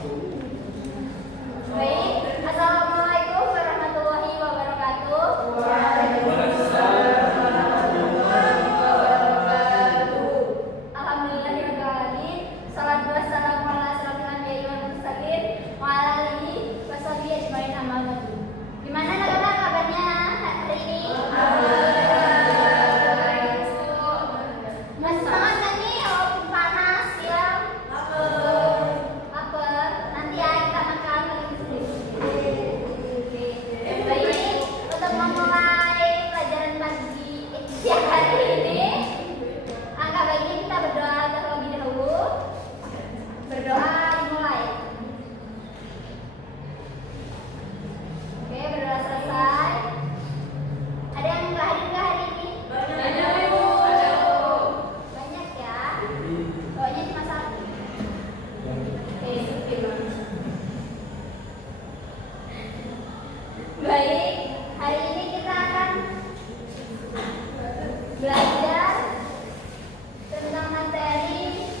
Baik, Assalamualaikum warahmatullahi wabarakatuh. Alhamdulillahirabbil alamin. Shalatu wassalamu ala asyrofil anbiya'i wal mursalin wa ala alihi washabihi ajmain, amma ba'du. Gimana anak-anak kabarnya hari ini? Masih semangat kan nih walaupun panas, siang? Lapar. Nanti ya kita makan lagi sedikit. Baik, untuk memulai pelajaran pagi siang hari ini, angka baiknya kita berdoa terlebih dahulu. Berdoa dimulai. Oke, berdoa selesai. Ada yang nggak hadir nggak hari ini? Banyak ya. Doanya cuma satu. Oke, baik, hari ini kita akan belajar tentang materi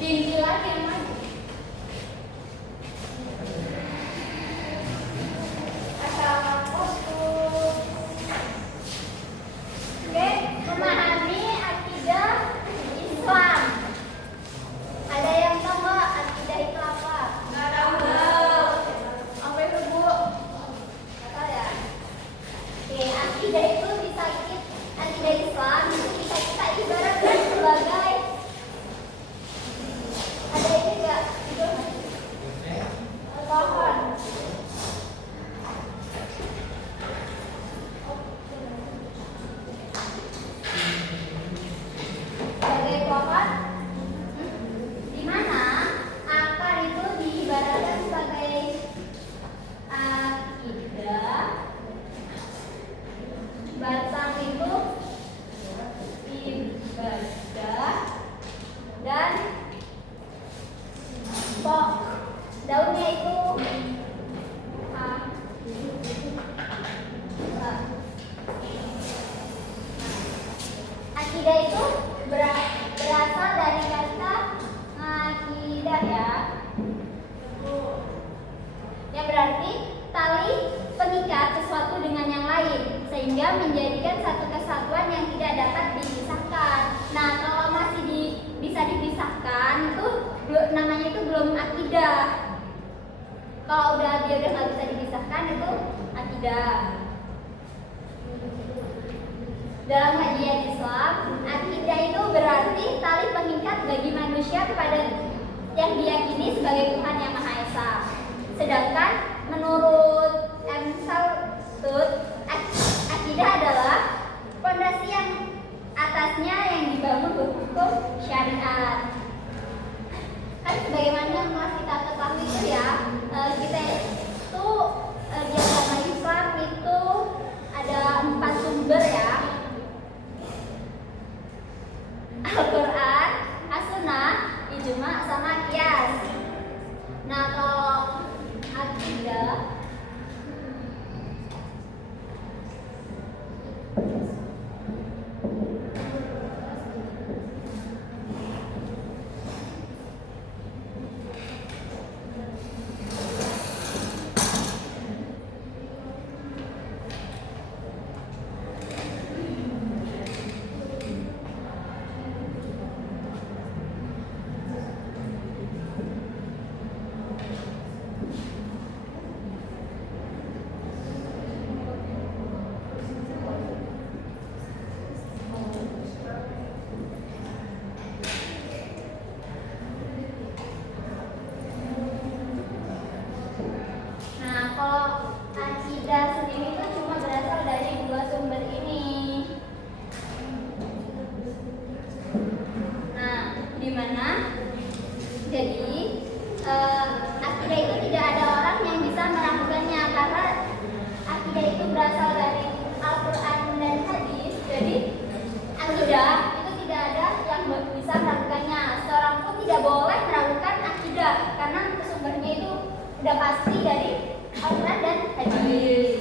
pinjilan yang maju. Assalamualaikum. Oke, memahami akidah Islam. Ada yang tahu nggak akidah itu apa? Nggak tahu. Apa itu, Bu? Nggak tahu ya. Oke, akidah itu bisa akidah Islam itu bisa kita ibaratkan sebagai ada ini nggak? Pohon. Sebagai pohon, di mana akar itu diibaratkan sebagai akidah, batang itu ibadah, dan daunnya itu akidah itu berasal dari kata akidah ya, yang berarti tali pengikat sesuatu dengan yang lain sehingga menjadikan satu kesatuan yang tidak dapat dipisahkan. Nah, kalau masih bisa dipisahkan itu namanya itu belum akidah. Kalau dia udah nggak bisa dipisahkan itu akidah. Dalam kajian Islam, akidah itu berarti tali pengikat bagi manusia kepada yang diyakini sebagai Tuhan yang Maha Esa. Sedangkan menurut Saltut, akidah adalah fondasi yang atasnya yang dibangun berhukum syariat. Kan sebagaimana yang telah kita ketahui itu ya, kita itu di agama Islam itu ada 4 sumber ya. Al-Quran, As-Sunnah, Ijma, sama Qiyas. Nah, kalau akidah akidah itu tidak ada orang yang bisa meragukannya karena akidah itu berasal dari Al-Quran dan Hadis. Jadi akidah itu tidak ada yang bisa meragukannya. Seorang pun tidak boleh meragukan akidah karena sumbernya itu udah pasti dari Al-Quran dan Hadis.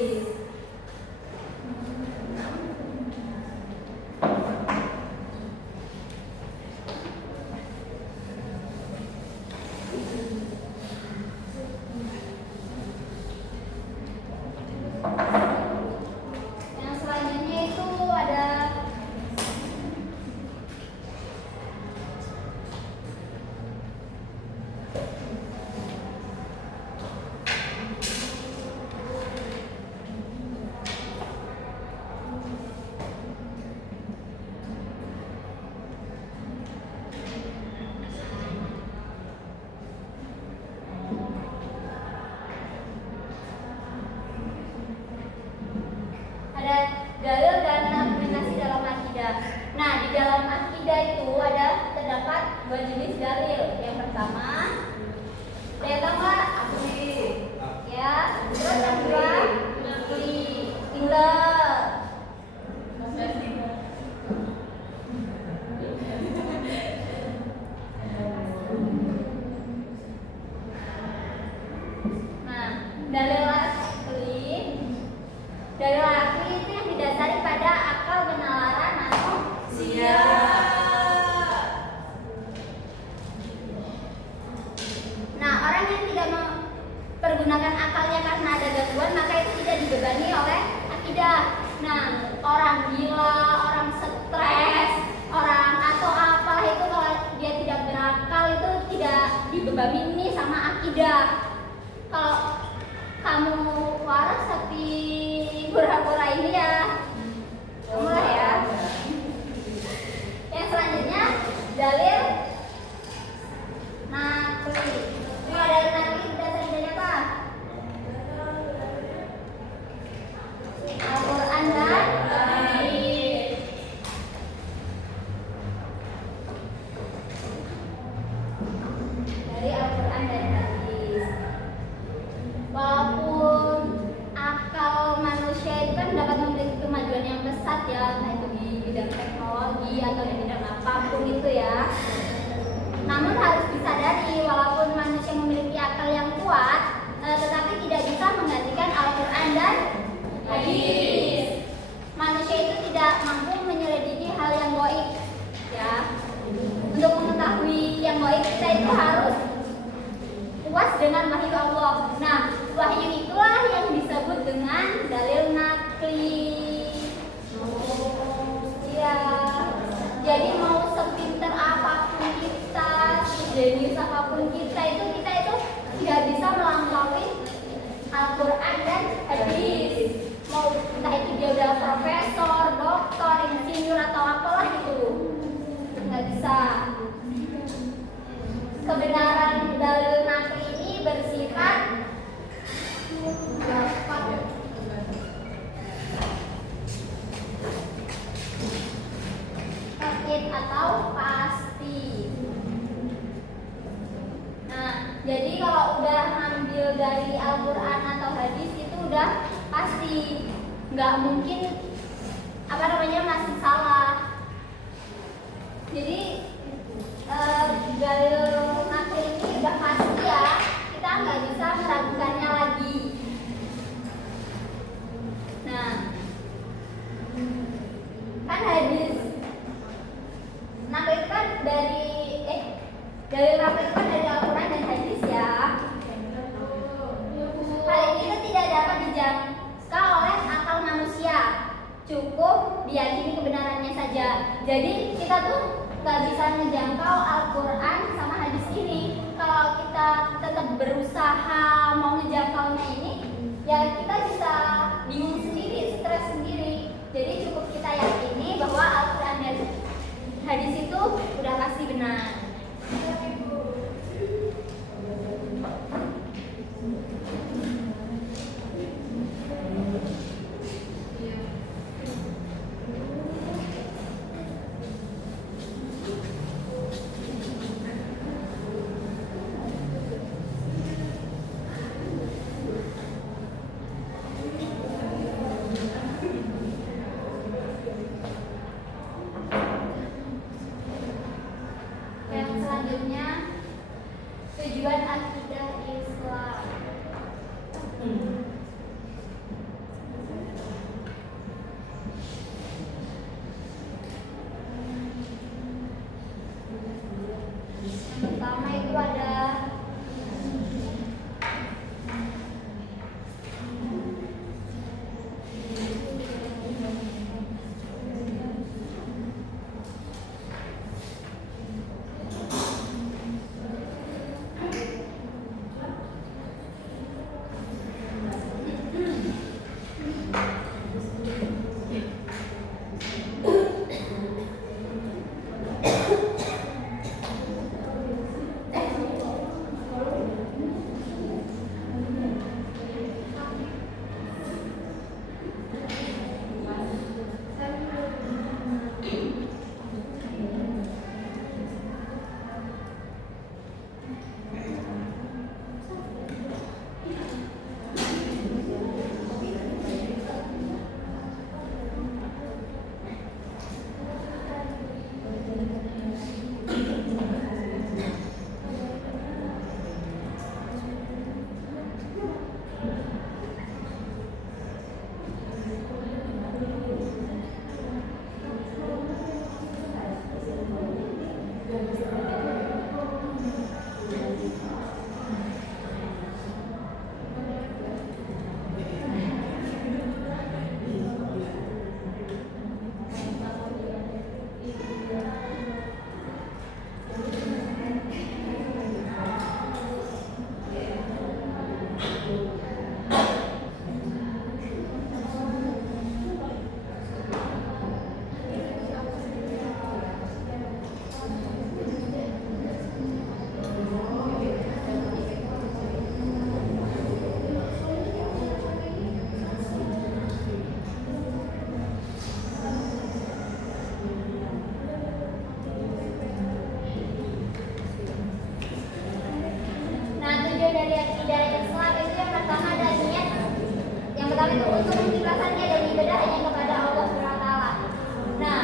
terdapat dua jenis dalil. Yang pertama, lihat nggak? Akli. Ya. Terus yang kedua, nakli. Ingat. Nah, dalil akli itu yang didasari pada akal, penalaran, atau Nah, orang yang tidak mempergunakan akalnya karena ada gangguan, maka itu tidak dibebani oleh akidah. Nah, orang gila, orang stres, orang atau apalah itu kalau dia tidak berakal itu tidak dibebani nih sama akidah. Kalau kamu waras tapi pura-pura ini ya, kamu lah ya. Yang selanjutnya dalil nakli. Kalau dalil nakli dasar dari apa? Al-Quran dan hadis. Dari Al-Quran dan hadis. Walaupun akal manusia itu kan dapat memiliki kemajuan yang pesat ya, entah itu di bidang teknologi atau di bidang apapun itu ya. Namun harus disadari walaupun manusia memiliki akal yang kuat, tetapi tidak bisa menggantikan Al-Quran dan hadis. Manusia itu tidak mampu menyelidiki hal yang gaib ya. Untuk mengetahui yang gaib kita itu harus puas dengan wahyu Allah. Nah, wahyu itulah yang disebut dengan dalil nakli. Iya. Jadi mau sepinter apapun kita, sejenius apapun kita itu tidak bisa melampaui Al-Quran dan hadis. Mau entah itu dia udah profesor, doktor, insinyur atau apalah itu, nggak bisa. Kebenaran dalil nakli ini bersifat yakid atau pasti. Nah, jadi kalau udah ambil dari Al-Quran atau hadis itu udah pasti, nggak mungkin masih salah. Jadi dalil nakli ini udah pasti ya, kita nggak bisa meragukannya lagi. Nah, kan hadis nakli kan dalil nakli kan dari Al-Quran dan hadis ya. Hal ini itu tidak dapat dijangka oleh akal manusia, cukup diyakini kebenarannya saja. Jadi kita tuh nggak bisa menjangkau Al-Quran sama hadis ini. Kalau kita tetap berusaha mau menjangkaunya ini, ya kita bisa bingung sendiri, stres sendiri. Jadi cukup kita yakini bahwa Al-Quran dan hadis itu udah pasti benar. itu untuk mengikhlaskannya dan ibadah hanya kepada Allah Subhanahu wa taala. Nah,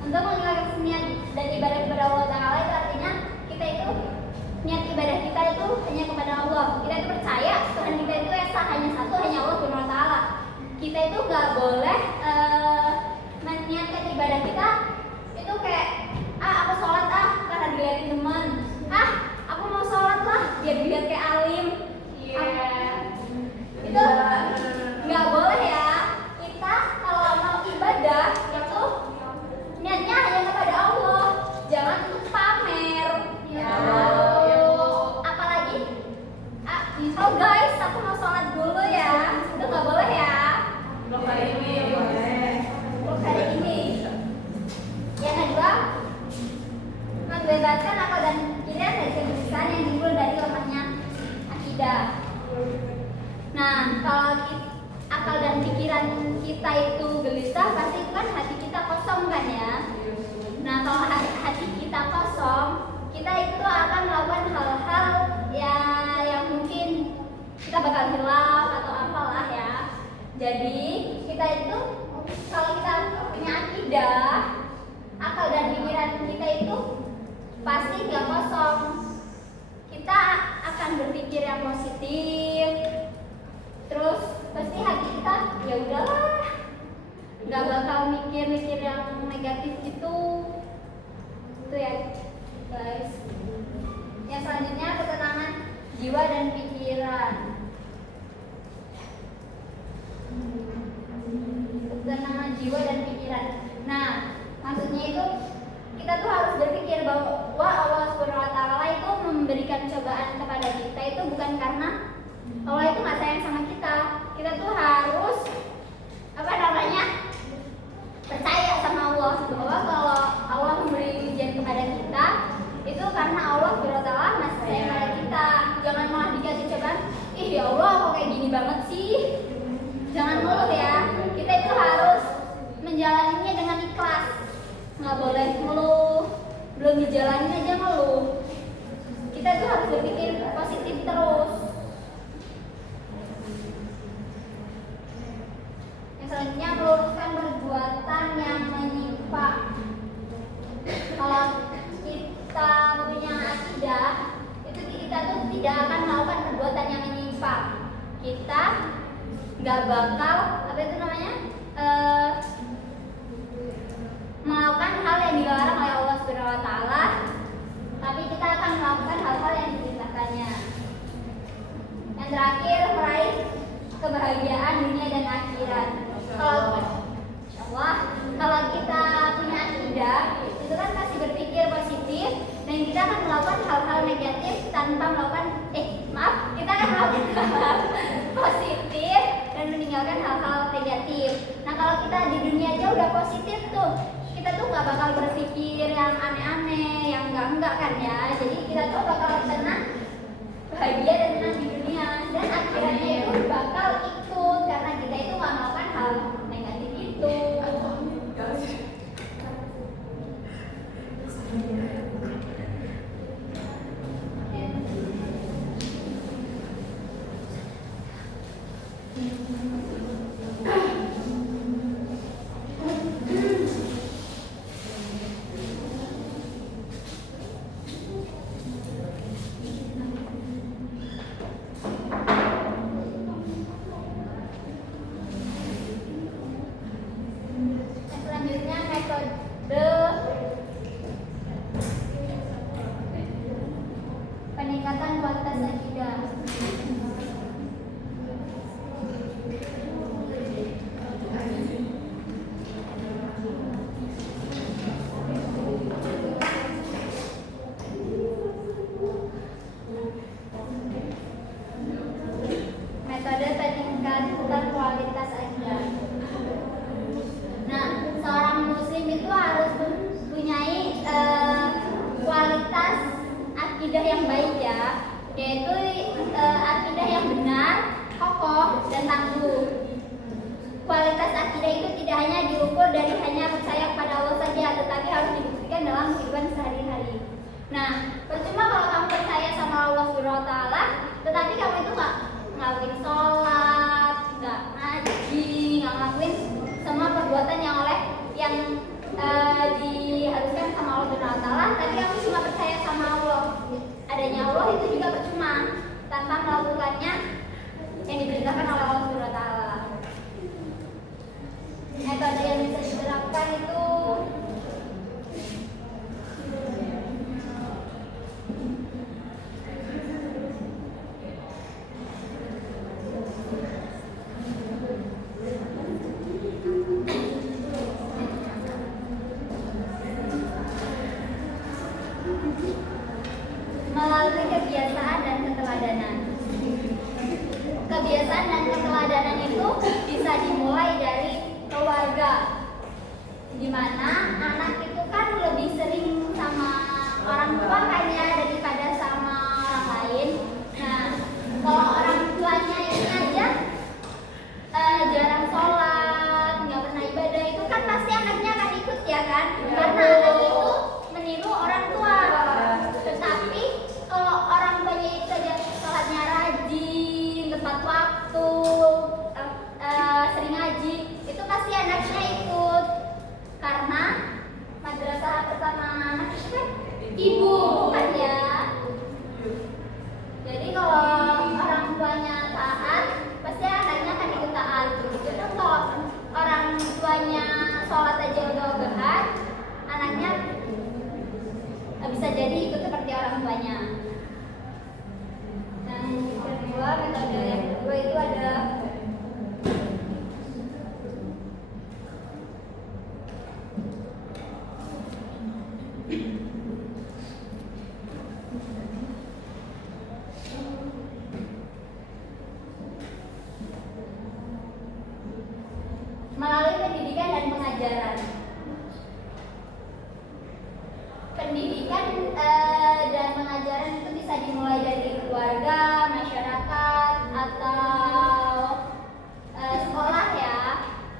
untuk mengikhlaskan niat dan ibadah kepada Allah taala itu artinya kita itu niat ibadah kita itu hanya kepada Allah. Kita itu percaya Tuhan kita itu esa, hanya satu, hanya Allah Subhanahu wa taala. Kita itu gak boleh meniatkan ibadah kita itu kayak aku sholat karena dilihatin teman, aku mau sholat lah biar dilihat kayak alim. Itu nggak boleh ya. Kita kalau mau ibadah itu niatnya hanya kepada Allah, jangan untuk pamer. Apalagi oh guys, aku mau sholat dulu ya, itu nggak boleh ya. Belum hari ini. Yang kedua, membebaskan akal dan pikiran dari kegelisahan yang timbul dari lemahnya akidah. Nah, kalau akal dan pikiran kita itu gelisah, pasti itu kan hati kita kosong kan ya. Nah, kalau hati kita kosong, kita itu akan melakukan hal-hal yang mungkin kita bakal hilaf atau apalah ya. Jadi kita itu kalau kita punya akidah, akal dan pikiran kita itu pasti nggak kosong. Kita akan berpikir yang positif, terus pasti hati kita ya udahlah, nggak bakal mikir-mikir yang negatif gitu. Itu ya guys. Yang selanjutnya ketenangan jiwa dan pikiran. Ketenangan jiwa dan pikiran. Nah, maksudnya itu kita tuh harus berpikir bahwa Allah Subhanahu wa taala itu memberikan cobaan kepada kita itu bukan karena Allah itu nggak sayang sama kita. Kita tuh harus percaya sama Allah bahwa kalau Allah memberi ujian kepada kita itu karena Allah Subhanahu wa taala masih sayang pada kita. Jangan malah dikasih cobaan, ih ya Allah kok kayak gini banget sih. Jangan ngeluh ya. Kita itu harus menjalaninya dengan ikhlas. Nggak boleh ngeluh, belum dijalanin aja ngeluh. Kita tuh harus berpikir positif terus. Yang selanjutnya, meluruskan perbuatan yang menyimpang. Kalau kita punya akidah, itu kita tuh tidak akan melakukan perbuatan yang menyimpang. Kita nggak bakal melakukan hal yang dilarang oleh Allah Subhanahu wa taala, tapi kita akan melakukan hal-hal yang diperintahkannya. Yang terakhir, meraih kebahagiaan dunia dan akhirat. Kalau kita punya akidah, itu kan pasti berpikir positif dan kita akan melakukan hal-hal negatif tanpa melakukan kita akan melakukan hal positif dan meninggalkan hal-hal negatif. Nah, kalau kita di dunia aja udah positif tuh, kita tuh nggak bakal berpikir yang aneh-aneh, yang enggak kan ya. Jadi kita tuh bakal tenang, bahagia dan tenang di dunia, dan akhiratnya itu bakal ikut karena kita itu nggak melakukan hal negatif itu. Selanjutnya metode peningkatan kualitas akidah. Metode peningkatan kualitas akidah. Nah, seorang muslim itu harus mempunyai kualitas akidah yang baik ya, yaitu akidah yang benar, kokoh, dan tangguh. Kualitas akidah itu tidak hanya diukur dari hanya percaya kepada Allah saja, tetapi harus dibuktikan dalam kehidupan sehari-hari. Nah, percuma kalau kamu percaya sama Allah Subhanahu wa taala, tapi kamu cuma percaya sama Allah. Adanya Allah itu juga percuma tanpa melakukannya yang diperintahkan oleh Allah Subhanahu wa taala. Metode yang bisa diterapkan itu melalui kebiasaan dan keteladanan. Kebiasaan dan keteladanan itu bisa dimulai dari keluarga, di mana anak itu kan lebih sering sama orang tua kan ya daripada sama orang lain. Nah, kalau orang tuanya ini aja jarang sholat, nggak pernah ibadah, itu kan pasti anaknya akan ikut ya kan? Karena anak itu meniru orang tua. Tetapi kalau orang tuanya itu aja sholatnya rajin, tepat waktu, sering ngaji, itu pasti anaknya ikut. Karena madrasah pertama anak itu kan ibu, bukan ya? Jadi kalau orang tuanya taat, pasti anaknya akan ikut taat. Begitu kan kalau orang tuanya sholat aja udah berat, anaknya bisa jadi ikut seperti orang tuanya. Dan kedua, metode yang kedua itu ada melalui pendidikan dan pengajaran. Pendidikan dan pengajaran itu bisa dimulai dari keluarga, masyarakat, atau sekolah ya,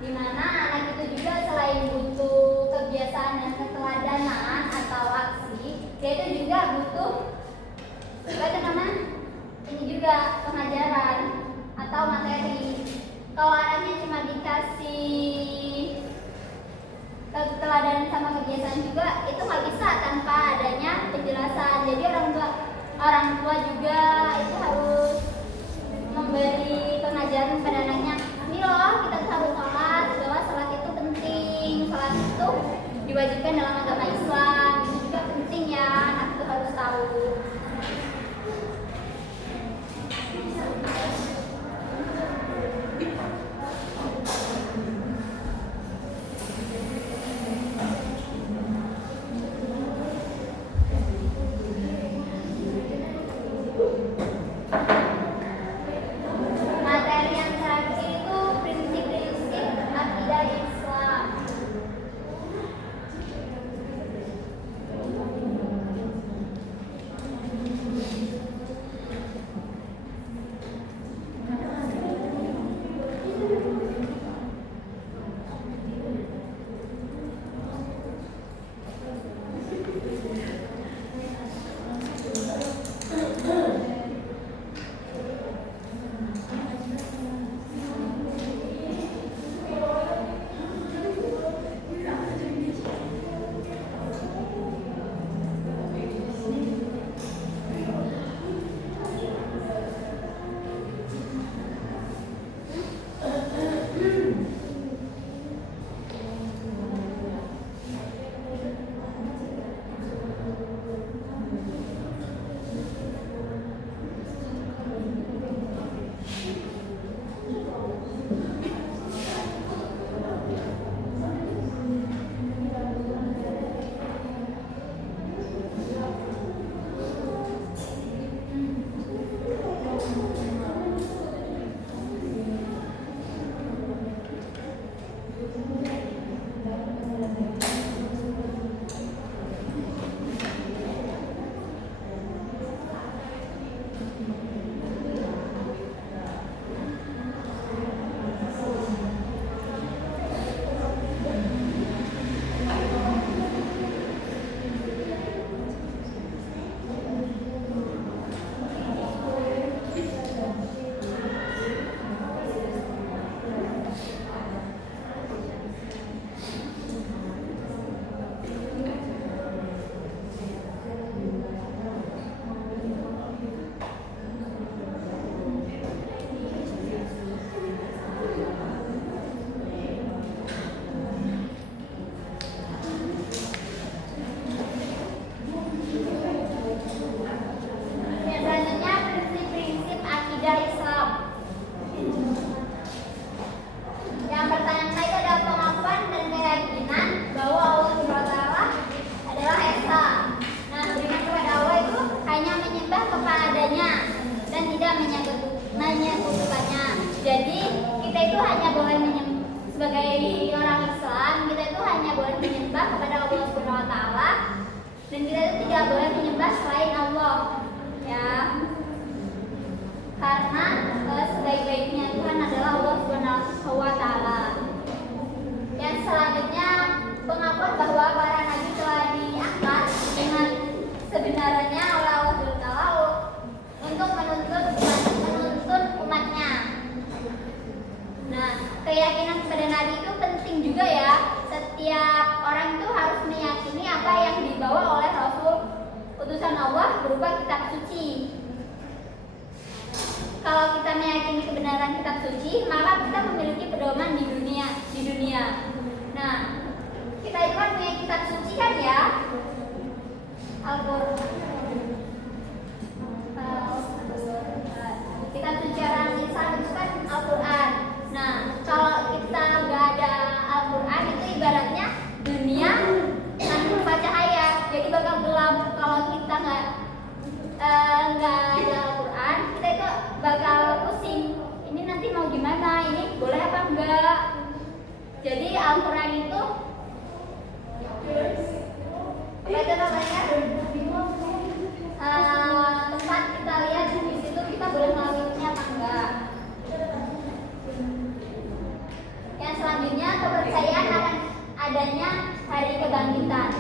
dimana anak itu juga selain butuh kebiasaan dan keteladanan atau aksi, dia itu juga butuh ini juga pengajaran atau materi. Kalau anaknya cuma dikasih keteladanan sama kebiasaan juga, itu nggak bisa tanpa adanya penjelasan. Jadi orang tua juga itu harus memberi pengajaran pada anaknya. Ini loh, kita harus sholat, bahwa sholat itu penting, sholat itu diwajibkan dalam agama Islam, itu juga penting ya, anak itu harus tahu. Materi yang terakhir itu prinsip-prinsip akidah Islam. dan tidak menyekutukannya. Jadi kita itu hanya boleh sebagai orang Islam, kita itu hanya boleh menyembah kepada Allah Subhanahu wa taala dan kita itu tidak boleh menyembah selain Allah. Ya. Karena sebaik-baiknya Tuhan adalah Allah Subhanahu wa taala. Yang selanjutnya pengakuan bahwa para nabi telah diangkat dengan sebenarnya oleh Allah Subhanahu wa taala untuk menuntun umatnya. Nah, keyakinan kepada nabi itu penting juga ya. Setiap orang itu harus meyakini apa yang dibawa oleh Rasul utusan Allah berupa kitab suci. Kalau kita meyakini kebenaran kitab suci, maka kita memiliki pedoman di dunia. Nah, kita itu kan punya kitab suci kan ya, Al-Qur'an. Kitab suci orang Islam itu kan Al-Qur'an. Nah, kalau kita nggak ada Al-Qur'an itu ibaratnya dunia tanpa cahaya, jadi bakal gelap. Kalau kita nggak ada Al-Quran, kita itu bakal pusing. Ini nanti mau gimana? Ini boleh apa enggak? Jadi Al-Quran itu apa itu namanya? Tempat kita lihat di situ kita boleh melakukannya apa enggak. Yang selanjutnya kepercayaan akan adanya hari kebangkitan.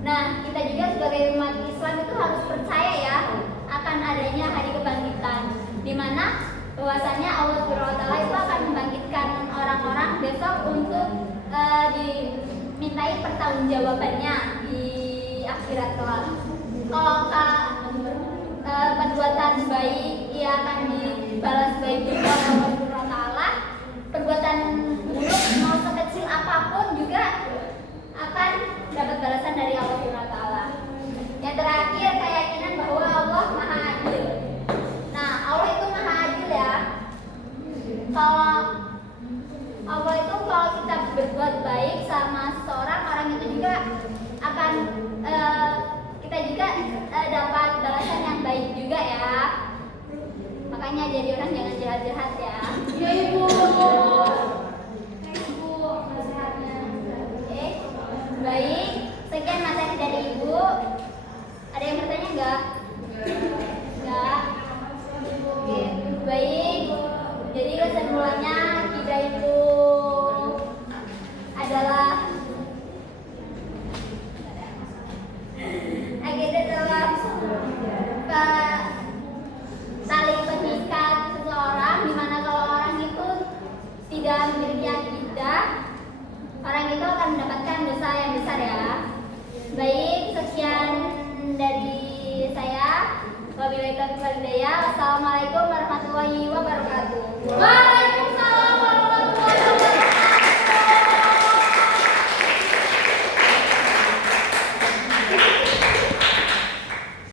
Nah, kita juga sebagai umat Islam itu harus percaya ya akan adanya hari kebangkitan, di mana bahwasannya Allah Subhanahu wa taala itu akan membangkitkan orang-orang besok untuk dimintai pertanggungjawabannya di akhirat kelak. Kalau perbuatan baik ia akan dibalas baik juga oleh Allah Subhanahu wa taala. Perbuatan buruk mau sekecil apapun juga akan dapat balasan dari Allah Subhanahu wa taala. Yang terakhir, keyakinan bahwa Allah Maha Adil. Nah, Allah itu Maha Adil ya. Kalau Allah itu kalau kita berbuat baik sama seseorang, orang itu juga akan kita juga dapat balasan yang baik juga ya. Makanya jadi orang jangan jahat-jahat ya. Ya Ibu. Baik, sekian materi dari Ibu. Ada yang bertanya enggak? Enggak. Oke, baik. Jadi kesimpulannya kita itu adalah akhirnya adalah tali pengikat seseorang, dimana kalau orang itu tidak memiliki akidah, orang itu akan mendapatkan dosa yang besar ya. Baik, sekian dari saya. Wabillahi taufiq wal hidayah. Wassalamualaikum warahmatullahi wabarakatuh.